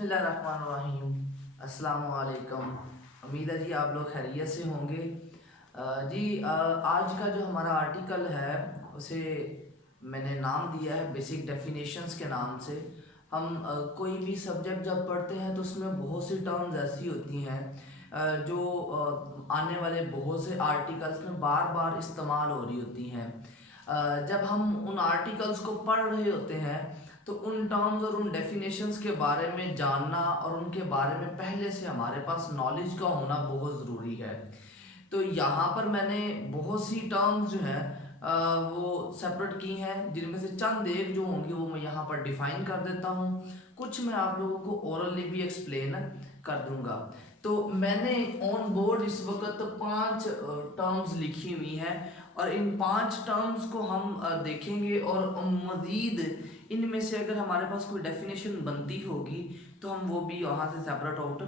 बिस्मिल्लाहिर्रहमानिर्रहीम। अस्सलाम वालेकुम। उम्मीद है जी आप लोग खैरियत से होंगे। आज का जो हमारा आर्टिकल है उसे मैंने नाम दिया है बेसिक डेफिनेशंस के नाम से। हम कोई भी सब्जेक्ट जब पढ़ते हैं तो उसमें बहुत सी टर्म्स ऐसी होती हैं जो आने वाले बहुत से आर्टिकल्स में बार बार इस्तेमाल हो रही होती हैं। जब हम उन आर्टिकल्स को पढ़ रहे होते हैं तो उन टर्म्स और उन डेफिनेशंस के बारे में जानना और उनके बारे में पहले से हमारे पास नॉलेज का होना बहुत ज़रूरी है। तो यहाँ पर मैंने बहुत सी टर्म्स जो हैं वो सेपरेट की हैं, जिनमें से चंद एक जो होंगी वो मैं यहाँ पर डिफाइन कर देता हूँ। कुछ मैं आप लोगों को ओरली भी एक्सप्लेन कर दूंगा। तो मैंने ऑन बोर्ड इस वक्त 5 टर्म्स लिखी हुई हैं और इन 5 टर्म्स को हम देखेंगे और मज़ीद इनमें से अगर हमारे पास कोई डेफिनेशन बनती होगी तो हम वो भी वहाँ से सेपरेट आउट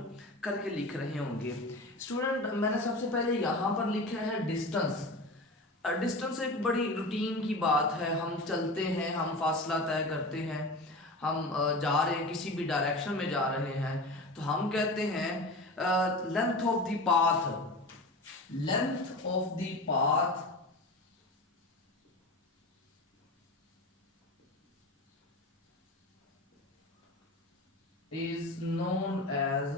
करके लिख रहे होंगे। स्टूडेंट, मैंने सबसे पहले यहाँ पर लिखा है डिस्टेंस। डिस्टेंस एक बड़ी रूटीन की बात है। हम चलते हैं, हम फासला तय करते हैं, हम जा रहे हैं, किसी भी डायरेक्शन में जा रहे हैं तो हम कहते हैं length of the path. Length of the path is known as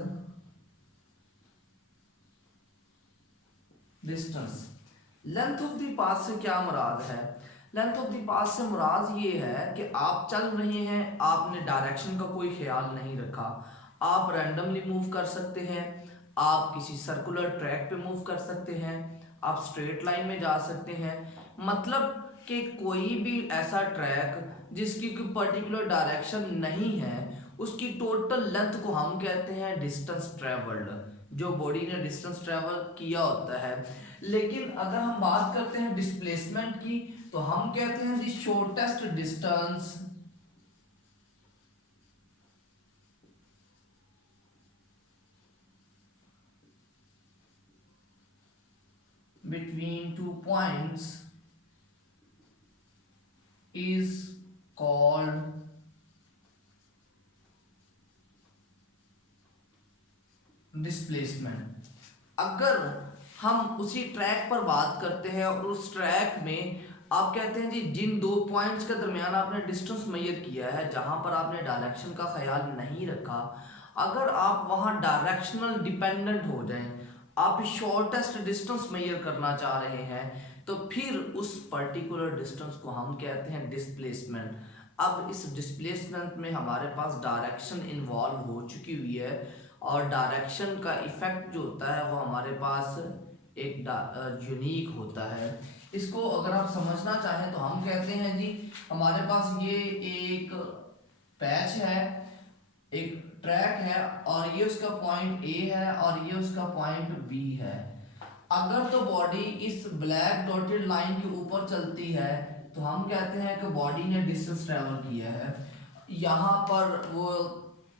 distance। Length of the path से क्या मुराद है? लेंथ ऑफ द पाथ से मुराद ये है कि आप चल रहे हैं, आपने डायरेक्शन का कोई ख्याल नहीं रखा, आप रैंडमली मूव कर सकते हैं, आप किसी सर्कुलर ट्रैक पे मूव कर सकते हैं, आप स्ट्रेट लाइन में जा सकते हैं। मतलब कि कोई भी ऐसा ट्रैक जिसकी कोई पर्टिकुलर डायरेक्शन नहीं है उसकी टोटल लेंथ को हम कहते हैं डिस्टेंस ट्रेवल्ड, जो बॉडी ने डिस्टेंस ट्रेवल किया होता है। लेकिन अगर हम बात करते हैं डिस्प्लेसमेंट की तो हम कहते हैं the shortest distance between 2 points is called displacement. अगर हम उसी ट्रैक पर बात करते हैं और उस ट्रैक में आप कहते हैं जी जिन 2 पॉइंट्स के दरमियान आपने डिस्टेंस मेजर किया है, जहां पर आपने डायरेक्शन का ख्याल नहीं रखा, अगर आप वहां डायरेक्शनल डिपेंडेंट हो जाएं, आप शॉर्टेस्ट डिस्टेंस मेजर करना चाह रहे हैं, तो फिर उस पर्टिकुलर डिस्टेंस को हम कहते हैं डिस्प्लेसमेंट। अब इस डिस्प्लेसमेंट में हमारे पास डायरेक्शन इन्वॉल्व हो चुकी हुई है और डायरेक्शन का इफेक्ट जो होता है वो हमारे पास एक यूनिक होता है। इसको अगर आप समझना चाहें तो हम कहते हैं जी हमारे पास ये एक पैच है, एक ट्रैक है और ये उसका पॉइंट ए है और ये उसका पॉइंट बी है। अगर तो बॉडी इस ब्लैक डॉटेड लाइन के ऊपर चलती है तो हम कहते हैं कि बॉडी ने डिस्टेंस ट्रेवल किया है। यहाँ पर वो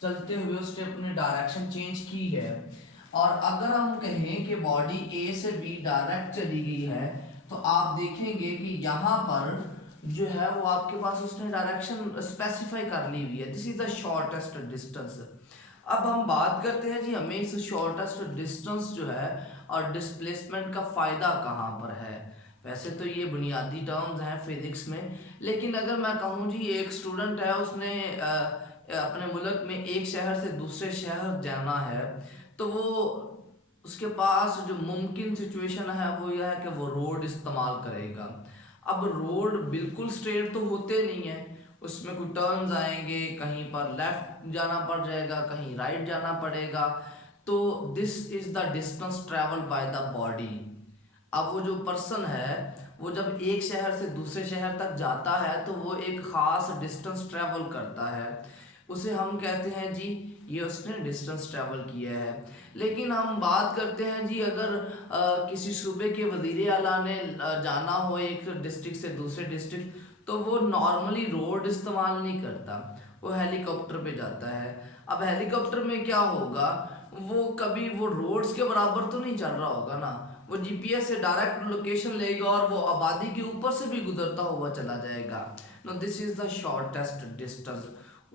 चलते हुए उसने अपनी डायरेक्शन चेंज की है। और अगर हम कहें कि बॉडी ए से बी डायरेक्ट चली गई है तो आप देखेंगे कि यहाँ पर जो है वो आपके पास उसने डायरेक्शन स्पेसिफाई कर ली हुई है। This is the shortest distance. अब हम बात करते हैं जी हमें इस शॉर्टेस्ट डिस्टेंस जो है और डिस्प्लेसमेंट का फ़ायदा कहाँ पर है। वैसे तो ये बुनियादी टर्म्स हैं फिजिक्स में, लेकिन अगर मैं कहूँ जी एक स्टूडेंट है, उसने अपने मुल्क में एक शहर से दूसरे शहर जाना है तो वो उसके पास जो मुमकिन सिचुएशन है वो यह है कि वो रोड इस्तेमाल करेगा। अब रोड बिल्कुल स्ट्रेट तो होते नहीं है, उसमें कुछ टर्न्स आएंगे, कहीं पर लेफ्ट जाना पड़ जाएगा, कहीं राइट जाना पड़ेगा। तो this is the distance travel by the body. अब वो जो पर्सन है वो जब एक शहर से दूसरे शहर तक जाता है तो वो एक खास डिस्टेंस ट्रेवल करता है, उसे हम कहते हैं जी ये उसने डिस्टेंस ट्रेवल किया है। लेकिन हम बात करते हैं जी अगर किसी सूबे के वजीर आला ने जाना हो एक डिस्ट्रिक्ट से दूसरे डिस्ट्रिक्ट तो वो नॉर्मली रोड इस्तेमाल नहीं करता, वो हेलीकॉप्टर पे जाता है। अब हेलीकॉप्टर में क्या होगा, वो कभी वो रोड्स के बराबर तो नहीं चल रहा होगा ना, वो जीपीएस से डायरेक्ट लोकेशन लेगा और वो आबादी के ऊपर से भी गुजरता हुआ चला जाएगा। No this is the shortest distance.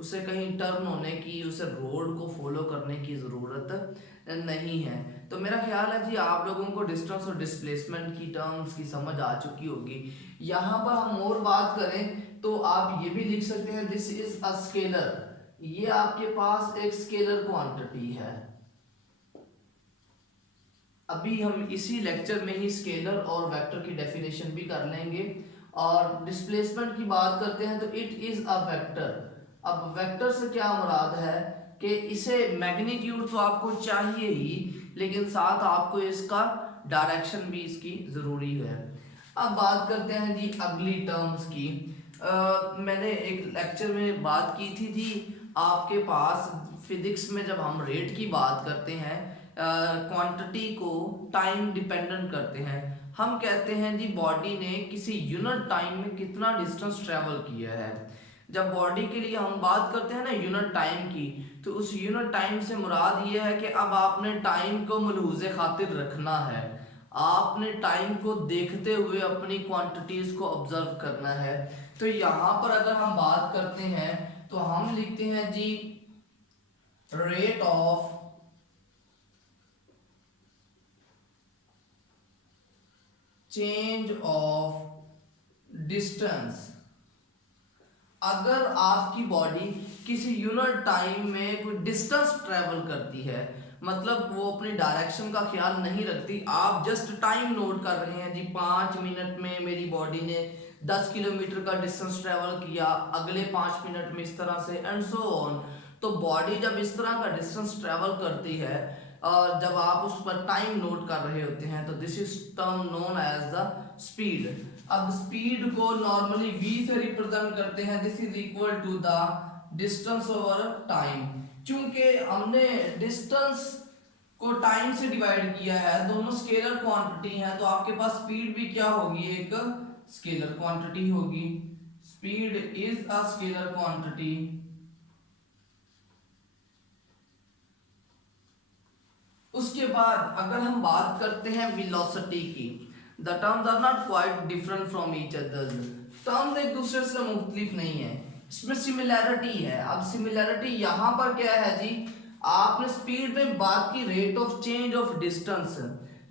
उसे कहीं टर्न होने की, उसे रोड को फॉलो करने की ज़रूरत नहीं है। तो मेरा ख्याल है जी आप लोगों को डिस्टेंस और डिस्प्लेसमेंट की टर्म्स की समझ आ चुकी होगी। यहाँ पर हम और बात करें तो आप ये भी लिख सकते हैं दिस इज अ स्केलर, ये आपके पास एक स्केलर क्वांटिटी है। अभी हम इसी लेक्चर में ही स्केलर और वेक्टर की डेफिनेशन भी कर लेंगे। और डिस्प्लेसमेंट की बात करते हैं तो इट इज अ वेक्टर। अब वेक्टर से क्या मुराद है कि इसे मैग्नीट्यूड तो आपको चाहिए ही, लेकिन साथ आपको इसका डायरेक्शन भी इसकी ज़रूरी है। अब बात करते हैं जी अगली टर्म्स की। मैंने एक लेक्चर में बात की थी जी, आपके पास फिजिक्स में जब हम रेट की बात करते हैं क्वांटिटी को टाइम डिपेंडेंट करते हैं। हम कहते हैं जी बॉडी ने किसी यूनिट टाइम में कितना डिस्टेंस ट्रेवल किया है। जब बॉडी के लिए हम बात करते हैं ना यूनिट टाइम की, तो उस यूनिट टाइम से मुराद ये है कि अब आपने टाइम को मलहूज़े खातिर रखना है, आपने टाइम को देखते हुए अपनी क्वांटिटीज को ऑब्जर्व करना है। तो यहाँ पर अगर हम बात करते हैं तो हम लिखते हैं जी rate of change of distance. अगर आपकी बॉडी किसी यूनिट टाइम में कोई डिस्टेंस ट्रेवल करती है, मतलब वो अपनी डायरेक्शन का ख्याल नहीं रखती, आप जस्ट टाइम नोट कर रहे हैं जी 5 मिनट में मेरी बॉडी ने 10 किलोमीटर का डिस्टेंस ट्रेवल किया, अगले 5 मिनट में इस तरह से एंड सो ऑन। तो बॉडी जब इस तरह का डिस्टेंस ट्रेवल करती है और जब आप उस पर टाइम नोट कर रहे होते हैं तो this is term known as the speed. अब स्पीड को नॉर्मली v से रिप्रेजेंट करते हैं, this is equal to the distance over time. चूंकि हमने डिस्टेंस को टाइम से डिवाइड किया है, दोनों स्केलर क्वांटिटी हैं, तो आपके पास स्पीड भी क्या होगी, एक स्केलर क्वांटिटी होगी। Speed is a scalar quantity. उसके बाद अगर हम बात करते हैं वेलोसिटी की, the terms are not quite different from each other. Terms एक दूसरे से मुख्तलिफ नहीं है, इसमें सिमिलैरिटी है। अब सिमिलैरिटी यहाँ पर क्या है जी, आपने स्पीड में बात की rate of change of distance,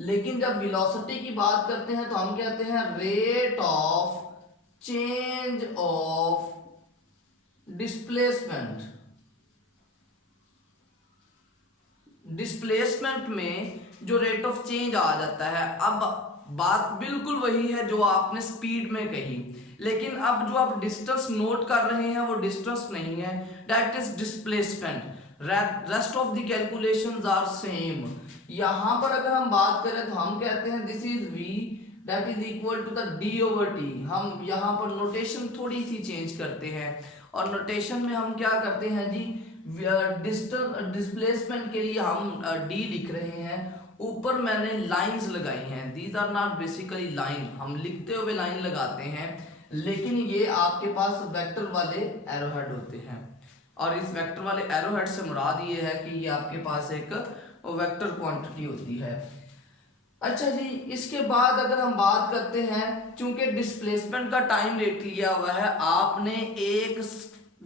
लेकिन जब वेलोसिटी की बात करते हैं तो हम कहते हैं rate of change of displacement. Displacement में जो रेट ऑफ चेंज आ जाता है, अब बात बिल्कुल वही है जो आपने स्पीड में कही, लेकिन अब जो आप डिस्टेंस नोट कर रहे हैं वो डिस्टेंस नहीं है, that is displacement. Rest of the calculations are same. यहां पर अगर हम बात करें तो हम कहते हैं this is v that is equal to the d over t। हम यहाँ पर नोटेशन थोड़ी सी चेंज करते हैं, और नोटेशन में हम क्या करते हैं जी, डिस्प्लेसमेंट के लिए हम d लिख रहे हैं, ऊपर मैंने लाइंस लगाई हैं, these are not basically line, हम लिखते हुए लाइन लगाते हैं, लेकिन ये आपके पास वेक्टर वाले एरोहेड होते हैं, और इस वेक्टर वाले एरोहेड से मुराद ये है कि ये आपके पास एक वेक्टर क्वांटिटी होती है। अच्छा जी, इसके बाद अगर हम बात करते हैं, चूंकि डिस्प्लेसमेंट का टाइम रेट लिया हुआ है, आपने एक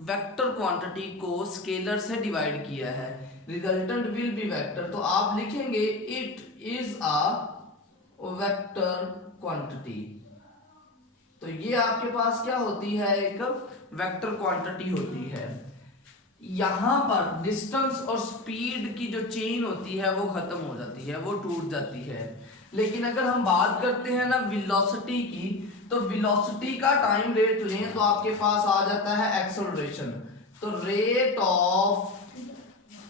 वेक्टर क्वांटिटी को स्केलर से डिवाइड किया है, रिजल्टेंट विल बी वेक्टर, तो आप लिखेंगे it is a vector quantity. तो ये आपके पास क्या होती है, एक वेक्टर क्वांटिटी होती है। यहां पर डिस्टेंस और स्पीड की जो चेन होती है वो खत्म हो जाती है, वो टूट जाती है। लेकिन अगर हम बात करते हैं ना वेलोसिटी की, तो वेलोसिटी का टाइम रेट लें तो आपके पास आ जाता है एक्सेलरेशन। तो rate of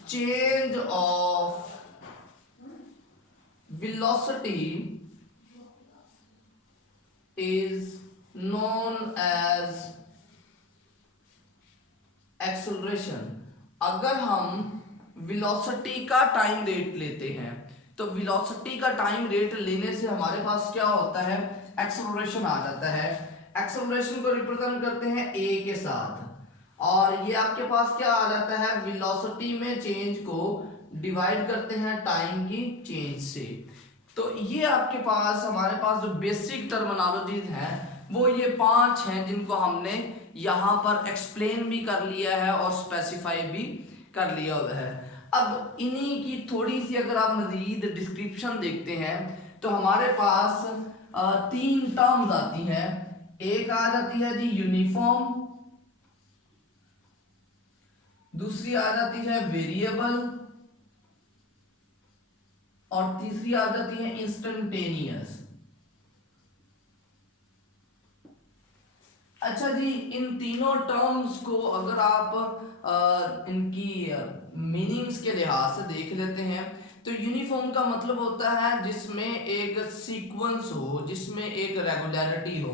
change of velocity is known as acceleration. अगर हम वेलोसिटी का टाइम रेट लेते हैं तो वेलोसिटी का टाइम रेट लेने से हमारे पास क्या होता है, एक्सेलरेशन आ जाता है। एक्सेलरेशन को रिप्रेजेंट करते हैं a के साथ, और ये आपके पास क्या आ जाता है, वेलोसिटी में चेंज को डिवाइड करते हैं टाइम की चेंज से। तो ये आपके पास हमारे पास जो बेसिक टर्मिनोलॉजीज हैं वो ये 5 हैं जिनको हमने यहाँ पर एक्सप्लेन भी कर लिया है और स्पेसिफाई भी कर लिया हुआ है। अब इन्हीं की थोड़ी सी अगर आप मजीद डिस्क्रिप्शन देखते हैं तो हमारे पास 3 टर्म्स आती हैं। एक आ जाती है जी यूनिफॉर्म, दूसरी आ जाती है वेरिएबल और तीसरी आ जाती है इंस्टेंटेनियस। अच्छा जी, इन तीनों टर्म्स को अगर आप इनकी मीनिंग्स के लिहाज से देख लेते हैं तो यूनिफॉर्म का मतलब होता है जिसमें एक सीक्वेंस हो, जिसमें एक रेगुलरिटी हो,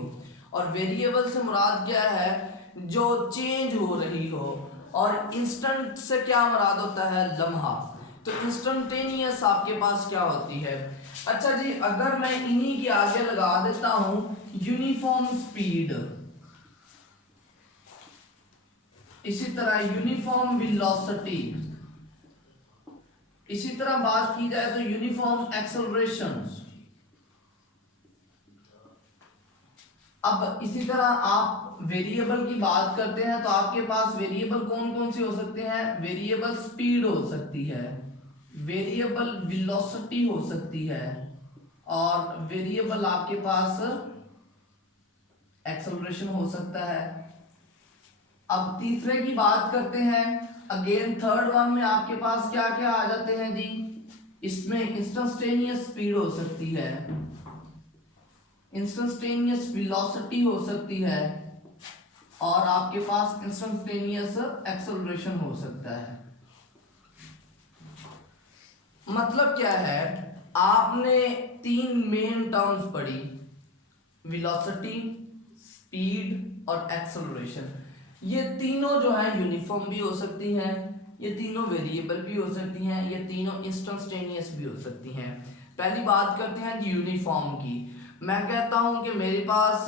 और वेरिएबल से मुराद क्या है, जो चेंज हो रही हो, और इंस्टेंट से क्या मुराद होता है, लम्हा। तो इंस्टेंटेनियस आपके पास क्या होती है। अच्छा जी, अगर मैं इन्हीं के आगे लगा देता हूं यूनिफॉर्म स्पीड, इसी तरह यूनिफॉर्म वेलोसिटी, इसी तरह बात की जाए तो यूनिफॉर्म एक्सेलरेशन। अब इसी तरह आप वेरिएबल की बात करते हैं तो आपके पास वेरिएबल कौन कौन से हो सकते हैं, वेरिएबल स्पीड हो सकती है, वेरिएबल वेलोसिटी हो सकती है, और वेरिएबल आपके पास एक्सेलरेशन हो सकता है। अब तीसरे की बात करते हैं, अगेन थर्ड वन में आपके पास क्या क्या आ जाते हैं जी, इसमें इंस्टेंटेनियस स्पीड हो सकती है, इंस्टेंटेनियस वेलोसिटी हो सकती है, और आपके पास इंस्टेंटेनियस एक्सेलरेशन हो सकता है। मतलब क्या है, आपने 3 मेन टर्म्स पढ़ी, वेलोसिटी, स्पीड और एक्सेलरेशन। ये तीनों जो है यूनिफॉर्म भी हो सकती हैं, ये तीनों वेरिएबल भी हो सकती हैं, ये तीनों इंस्टेंटेनियस भी हो सकती हैं। पहली बात करते हैं यूनिफॉर्म की। मैं कहता हूं कि मेरे पास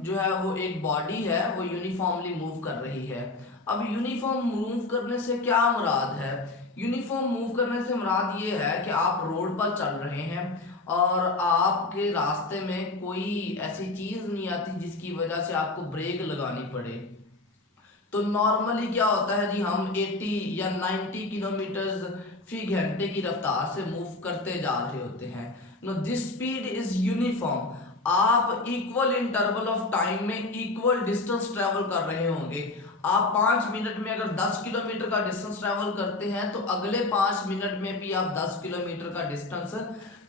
जो है वो एक बॉडी है, वो यूनिफॉर्मली मूव कर रही है। अब यूनिफॉर्म मूव करने से क्या मुराद है, यूनिफॉर्म मूव करने से मुराद ये है कि आप रोड पर चल रहे हैं और आपके रास्ते में कोई ऐसी चीज नहीं आती जिसकी वजह से आपको ब्रेक लगानी पड़े। तो नॉर्मली क्या होता है जी, हम 80 या 90 किलोमीटर फी घंटे की रफ्तार से मूव करते जा रहे होते हैं। No this speed is uniform. आप इक्वल इंटरवल ऑफ टाइम में इक्वल डिस्टेंस ट्रेवल कर रहे होंगे। आप 5 मिनट में अगर 10 किलोमीटर का डिस्टेंस ट्रेवल करते हैं तो अगले 5 मिनट में भी आप 10 किलोमीटर का डिस्टेंस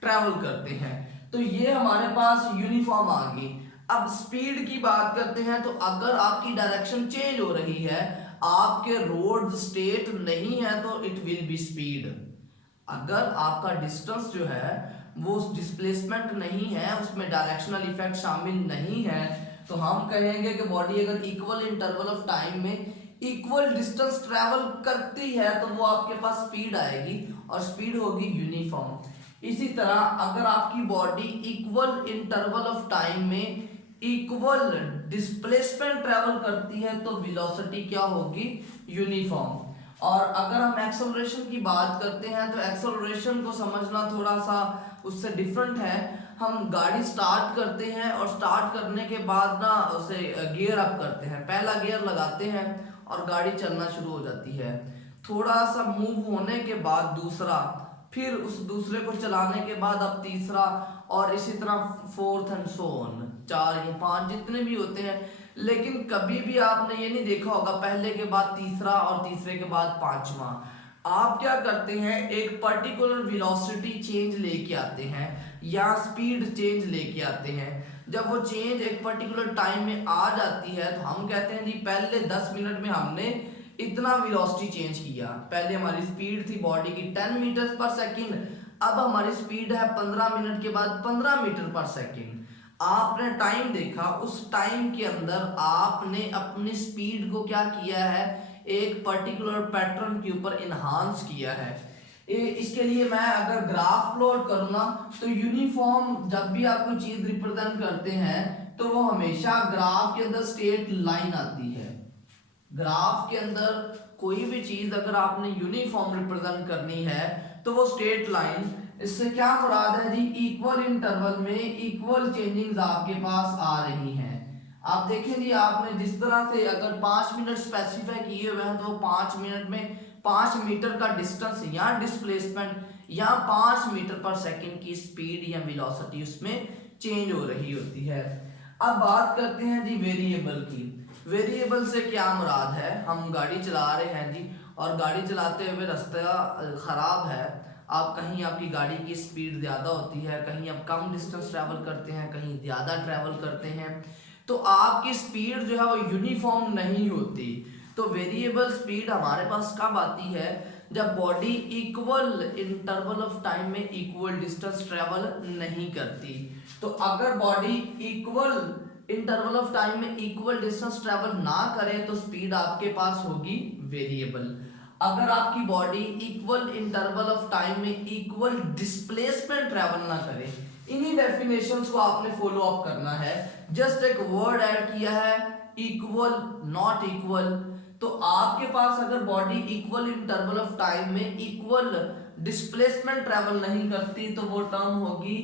ट्रेवल करते हैं। तो ये हमारे पास यूनिफॉर्म आ गई। अब स्पीड की बात करते हैं तो अगर आपकी डायरेक्शन चेंज हो रही है, आपके रोड स्ट्रेट नहीं है तो इट विल बी स्पीड। अगर आपका डिस्टेंस जो है वो डिस्प्लेसमेंट नहीं है, उसमें डायरेक्शनल इफेक्ट शामिल नहीं है, तो हम कहेंगे कि बॉडी अगर इक्वल इंटरवल ऑफ टाइम में इक्वल डिस्टेंस ट्रेवल करती है तो वो आपके पास स्पीड आएगी और स्पीड होगी यूनिफॉर्म। इसी तरह अगर आपकी body equal interval of time में इक्वल डिस्प्लेसमेंट ट्रेवल करती है तो वेलोसिटी क्या होगी, यूनिफॉर्म। और अगर हम एक्सेलरेशन की बात करते हैं तो एक्सेलरेशन को समझना थोड़ा सा उससे डिफरेंट है। हम गाड़ी स्टार्ट करते हैं और स्टार्ट करने के बाद ना उसे गियर अप करते हैं, पहला गियर लगाते हैं और गाड़ी चलना शुरू हो जाती है। थोड़ा सा मूव होने के बाद दूसरा, फिर उस दूसरे को चलाने के बाद अब तीसरा, और इसी तरह फोर्थ एंड सो ऑन, 4 या 5 जितने भी होते हैं। लेकिन कभी भी आपने ये नहीं देखा होगा पहले के बाद तीसरा और तीसरे के बाद पांचवा। आप क्या करते हैं, एक पर्टिकुलर वेलोसिटी चेंज लेके आते हैं या स्पीड चेंज लेके आते हैं। जब वो चेंज एक पर्टिकुलर टाइम में आ जाती है तो हम कहते हैं जी पहले 10 मिनट में हमने इतना वेलोसिटी चेंज किया। पहले हमारी स्पीड थी बॉडी की 10 मीटर पर सेकंड, अब हमारी स्पीड है 15 मिनट के बाद 15 मीटर पर सेकंड। आपने टाइम देखा, उस टाइम के अंदर आपने अपनी स्पीड को क्या किया है, एक पर्टिकुलर पैटर्न के ऊपर इनहांस किया है। इसके लिए मैं अगर ग्राफ प्लॉट करूँ ना तो यूनिफॉर्म जब भी आप कोई चीज रिप्रेजेंट करते हैं तो वो हमेशा ग्राफ के अंदर स्ट्रेट लाइन आती है। ग्राफ के अंदर कोई भी चीज अगर आपने यूनिफॉर्म रिप्रेजेंट करनी है तो वो स्ट्रेट लाइन। इससे क्या मुराद है जी, इक्वल इंटरवल में इक्वल चेंजिंग्स आपके पास आ रही हैं। आप देखें जी, आपने जिस तरह से अगर 5 मिनट स्पेसिफाई किए हुए हैं तो 5 मिनट में 5 मीटर का डिस्टेंस या डिस्प्लेसमेंट या 5 मीटर पर सेकेंड की स्पीड या वेलोसिटी उसमें चेंज हो रही होती है। अब बात करते हैं जी वेरिएबल की। वेरिएबल से क्या मुराद है, हम गाड़ी चला रहे हैं जी और गाड़ी चलाते हुए रास्ता खराब है, आप कहीं आपकी गाड़ी की स्पीड ज़्यादा होती है, कहीं आप कम डिस्टेंस ट्रैवल करते हैं, कहीं ज़्यादा ट्रैवल करते हैं, तो आपकी स्पीड जो है वो यूनिफॉर्म नहीं होती। तो वेरिएबल स्पीड हमारे पास कब आती है, जब body equal interval of time में इक्वल डिस्टेंस ट्रैवल नहीं करती। तो अगर body equal interval of time में इक्वल डिस्टेंस ट्रैवल ना करे तो स्पीड आपके पास होगी वेरिएबल। अगर आपकी body equal interval of time में इक्वल डिस्प्लेसमेंट ट्रैवल ना करे, इन्हीं डेफिनेशंस को आपने फॉलो अप करना है। जस्ट एक वर्ड ऐड किया है, इक्वल नॉट इक्वल। तो आपके पास अगर body equal interval of time में इक्वल डिस्प्लेसमेंट ट्रैवल नहीं करती तो वो टर्म होगी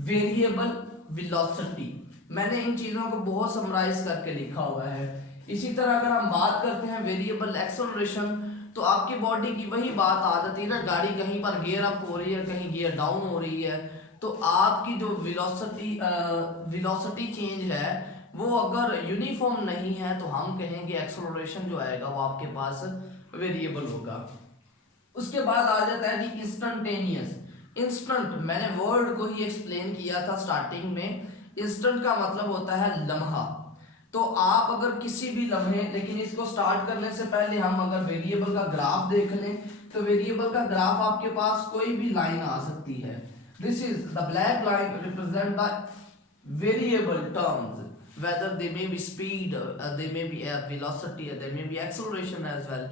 वेरिएबल वेलोसिटी। मैंने इन चीजों को बहुत समराइज करके लिखा हुआ है। इसी तरह अगर हम बात करते हैं वेरिएबल एक्सेलरेशन, तो आपकी बॉडी की वही बात आ जाती है ना, गाड़ी कहीं पर गियर अप हो रही है, कहीं गियर डाउन हो रही है, तो आपकी जो वेलोसिटी चेंज है वो अगर यूनिफॉर्म नहीं है तो हम कहेंगे एक्सेलरेशन जो आएगा वो आपके पास वेरिएबल होगा। उसके बाद आ जाता है जी इंस्टेंटेनियस। इंस्टेंट, मैंने वर्ड को ही एक्सप्लेन किया था स्टार्टिंग में। इंस्टेंट का मतलब होता है लम्हा। तो आप अगर किसी भी लम्हे, लेकिन इसको स्टार्ट करने से पहले हम अगर वेरिएबल का ग्राफ देख लें तो वेरिएबल का ग्राफ आपके पास कोई भी लाइन आ सकती है। This is the black line represent the variable terms whether they may be speed, they may be velocity, they may be acceleration as well.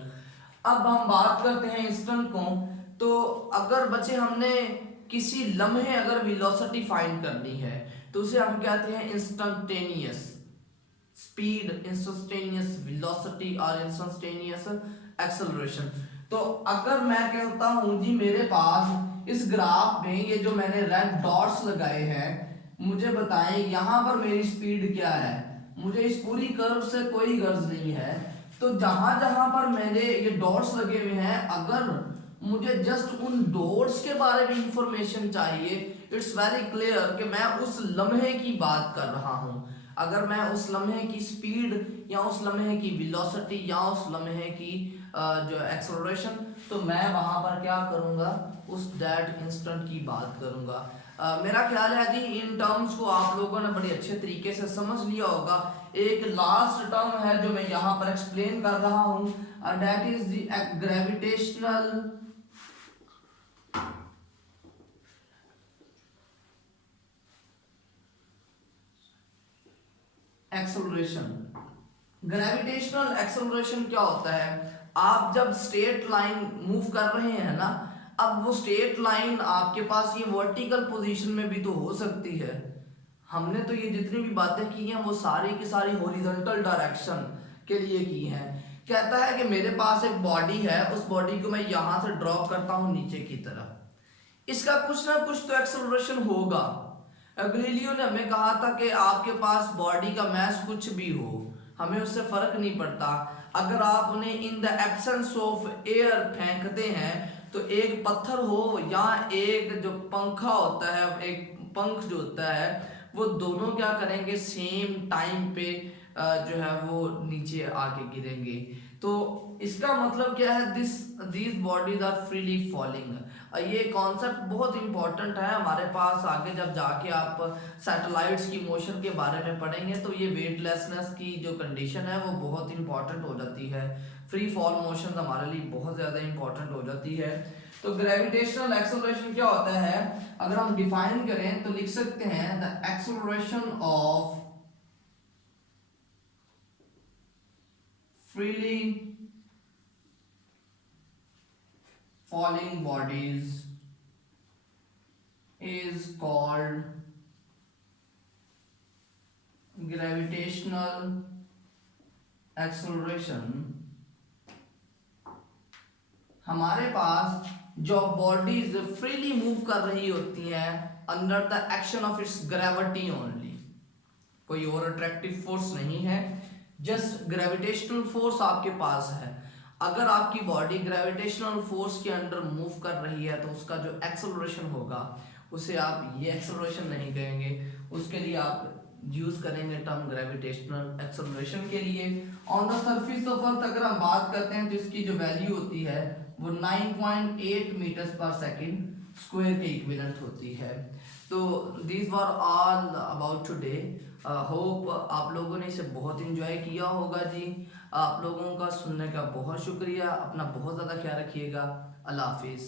अब हम बात करते हैं इंस्टेंट को। तो अगर बच्चे हमने किसी लम्हे अगर वेलोसिटी फाइंड करनी है तो उसे हम कहते हैं इंस्टेंटेनियस स्पीड, इंस्टेंटेनियस वेलोसिटी और इंस्टेंटेनियस एक्सेलरेशन। तो अगर मैं कहता हूं जी मेरे पास इस ग्राफ में ये जो मैंने रेड डॉट्स लगाए हैं, मुझे बताएं यहाँ पर मेरी स्पीड क्या है। मुझे इस पूरी कर्व से कोई गर्ज नहीं है, तो जहां जहां पर मेरे ये डॉट्स लगे हुए हैं, अगर मुझे जस्ट उन डॉट्स के बारे में इंफॉर्मेशन चाहिए, इट्स वेरी क्लियर कि मैं उस लम्हे की बात कर रहा हूं। अगर मैं उस लम्हे की स्पीड या उस लम्हे की वेलोसिटी या उस लम्हे की जो एक्सेलरेशन, तो मैं वहां पर क्या करूंगा, उस दैट इंस्टेंट की बात करूंगा। मेरा ख्याल है जी इन टर्म्स को आप लोगों ने बड़े अच्छे तरीके से समझ लिया होगा। एक लास्ट टर्म है जो मैं यहाँ पर एक्सप्लेन कर रहा हूँ, that is the gravitational acceleration. Gravitational acceleration क्या होता है, आप जब स्ट्रेट लाइन मूव कर रहे हैं ना, अब वो स्ट्रेट लाइन आपके पास ये वर्टिकल पोजीशन में भी तो हो सकती है। हमने तो ये जितनी भी बातें की हैं वो सारी की सारी हॉरिजॉन्टल डायरेक्शन के लिए की हैं। कहता है कि मेरे पास एक बॉडी है, उस बॉडी को मैं यहाँ से ड्रॉप करता हूँ नीचे की तरफ, इसका कुछ ना कुछ तो एक्सेलरेशन होगा। गैलीलियो ने हमें कहा था कि आपके पास बॉडी का मास कुछ भी हो, हमें उससे फर्क नहीं पड़ता। अगर आप उन्हें in the absence of air फेंकते हैं तो एक पत्थर हो या एक जो पंखा होता है, एक पंख जो होता है, वो दोनों क्या करेंगे, सेम टाइम पे जो है वो नीचे आके गिरेंगे। तो इसका मतलब क्या है, these bodies are freely falling. ये कॉन्सेप्ट बहुत इंपॉर्टेंट है हमारे पास। आगे जब जाके आप सैटेलाइट्स की मोशन के बारे में पढ़ेंगे तो ये वेटलेसनेस की जो कंडीशन है वो बहुत इंपॉर्टेंट हो जाती है। फ्री फॉल मोशन हमारे लिए बहुत ज़्यादा इंपॉर्टेंट हो जाती है। तो ग्रेविटेशनल एक्सेलरेशन क्या होता है, अगर हम डिफाइन करें तो लिख सकते हैं the acceleration of freely falling bodies is called gravitational acceleration। हमारे पास जो बॉडीज फ्रीली मूव कर रही होती हैं under the action of its gravity only, कोई और अट्रैक्टिव फोर्स नहीं है, जस्ट ग्रेविटेशनल फोर्स आपके पास है। अगर आपकी बॉडी ग्रेविटेशनल फोर्स के अंडर मूव कर रही है तो उसका जो एक्सेलरेशन होगा उसे आप ये एक्सेलरेशन नहीं कहेंगे, उसके लिए आप यूज करेंगे टर्म ग्रेविटेशनल एक्सेलरेशन के लिए। On the surface of earth अगर हम बात करते हैं तो इसकी जो वैल्यू होती है वो 9.8 मीटर्स पर सेकंड स्क्वायर के इक्विवेलेंट होती है। तो these were all about today. Hope आप लोगों ने इसे बहुत इंजॉय किया होगा जी। आप लोगों का सुनने का बहुत शुक्रिया। अपना बहुत ज़्यादा ख्याल रखिएगा। अल्लाह हाफिज़।